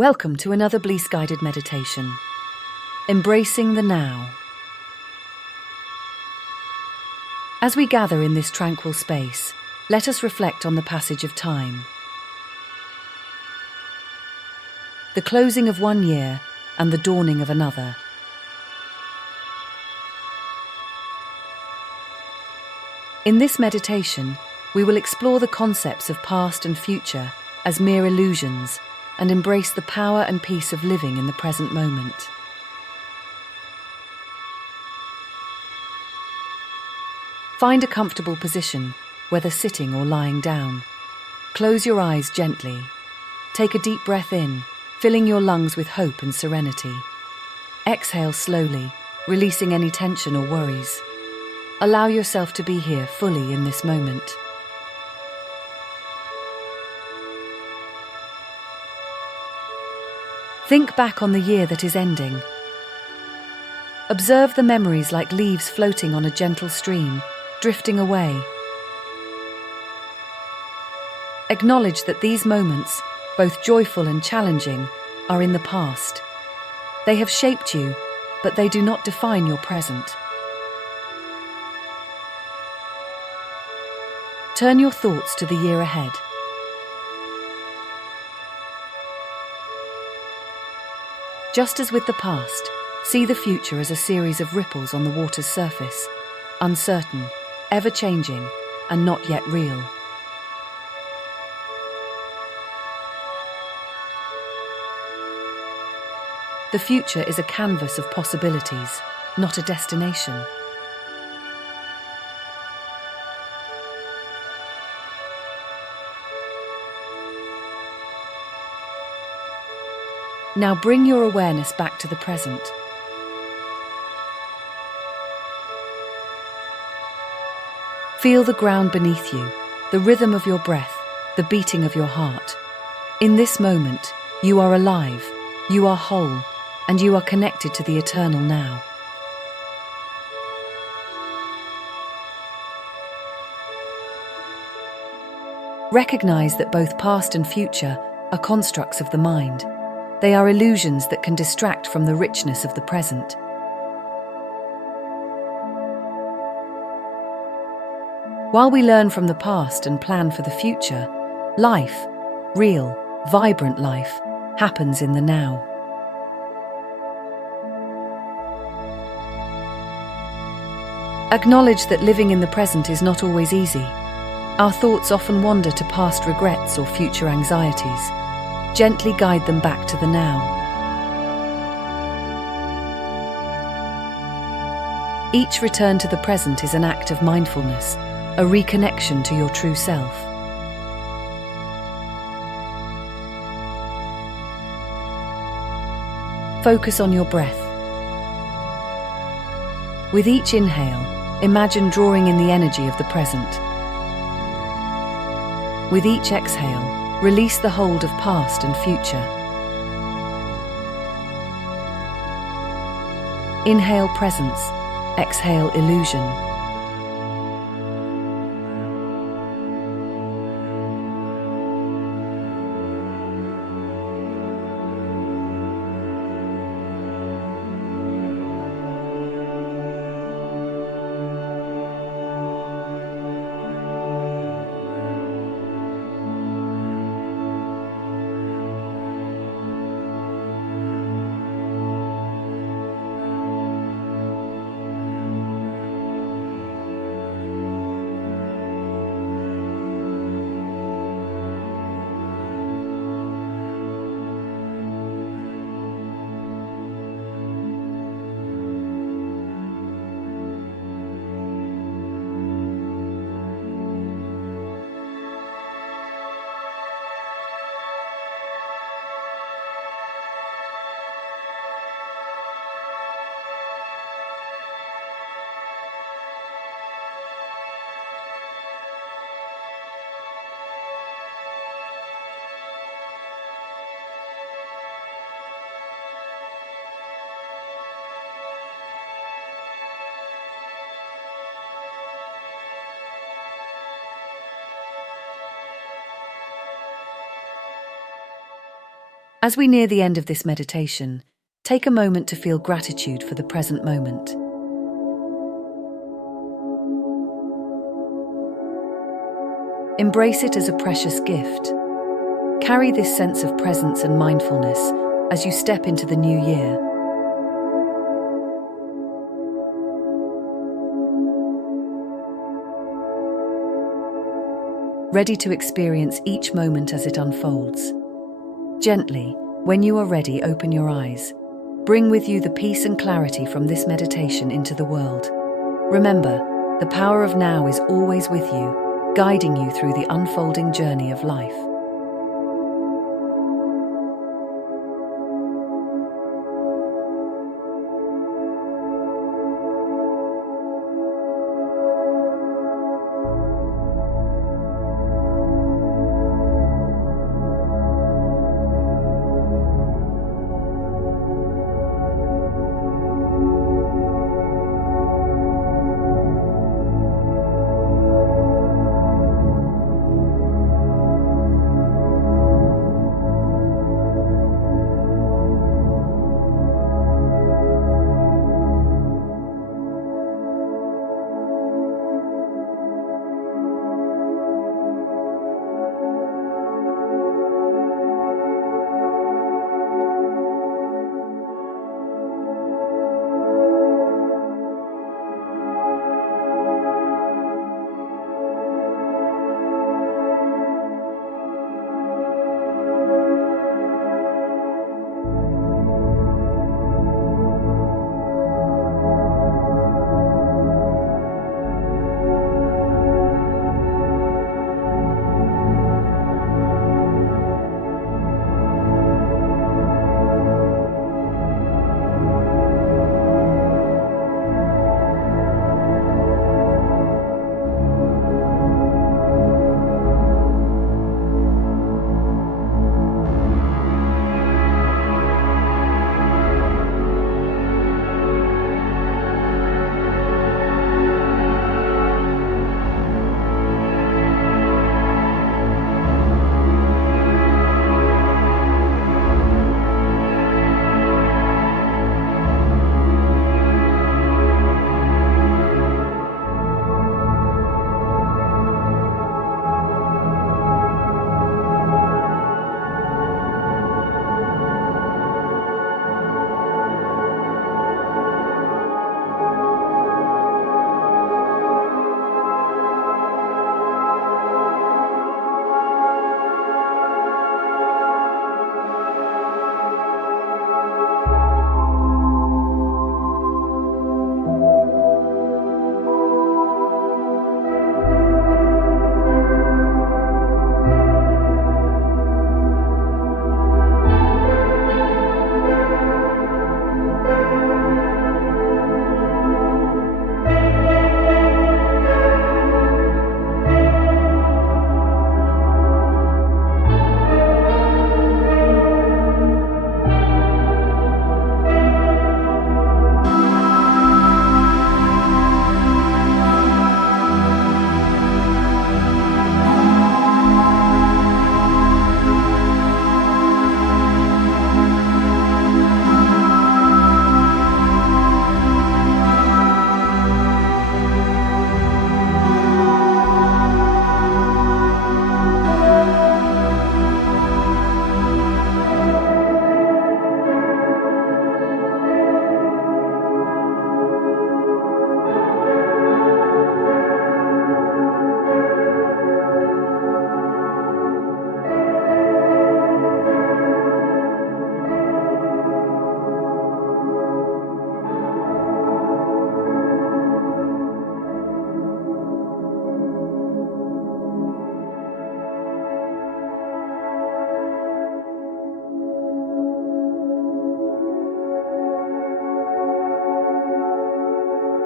Welcome to another Bleace guided meditation. Embracing the now. As we gather in this tranquil space, let us reflect on the passage of time. The closing of one year and the dawning of another. In this meditation, we will explore the concepts of past and future as mere illusions and embrace the power and peace of living in the present moment. Find a comfortable position, whether sitting or lying down. Close your eyes gently. Take a deep breath in, filling your lungs with hope and serenity. Exhale slowly, releasing any tension or worries. Allow yourself to be here fully in this moment. Think back on the year that is ending. Observe the memories like leaves floating on a gentle stream, drifting away. Acknowledge that these moments, both joyful and challenging, are in the past. They have shaped you, but they do not define your present. Turn your thoughts to the year ahead. Just as with the past, see the future as a series of ripples on the water's surface, uncertain, ever-changing, and not yet real. The future is a canvas of possibilities, not a destination. Now bring your awareness back to the present. Feel the ground beneath you, the rhythm of your breath, the beating of your heart. In this moment, you are alive, you are whole, and you are connected to the eternal now. Recognize that both past and future are constructs of the mind. They are illusions that can distract from the richness of the present. While we learn from the past and plan for the future, life, real, vibrant life, happens in the now. Acknowledge that living in the present is not always easy. Our thoughts often wander to past regrets or future anxieties. Gently guide them back to the now. Each return to the present is an act of mindfulness, a reconnection to your true self. Focus on your breath. With each inhale, imagine drawing in the energy of the present. With each exhale, release the hold of past and future. Inhale presence, exhale illusion. As we near the end of this meditation, take a moment to feel gratitude for the present moment. Embrace it as a precious gift. Carry this sense of presence and mindfulness as you step into the new year. Ready to experience each moment as it unfolds. Gently, when you are ready, open your eyes. Bring with you the peace and clarity from this meditation into the world. Remember, the power of now is always with you, guiding you through the unfolding journey of life.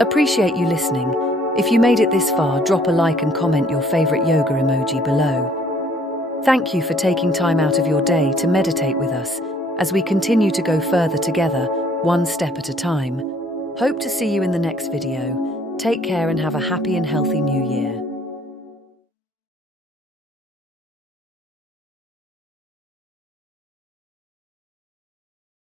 Appreciate you listening. If you made it this far, drop a like and comment your favorite yoga emoji below. Thank you for taking time out of your day to meditate with us as we continue to go further together, one step at a time. Hope to see you in the next video. Take care and have a happy and healthy new year.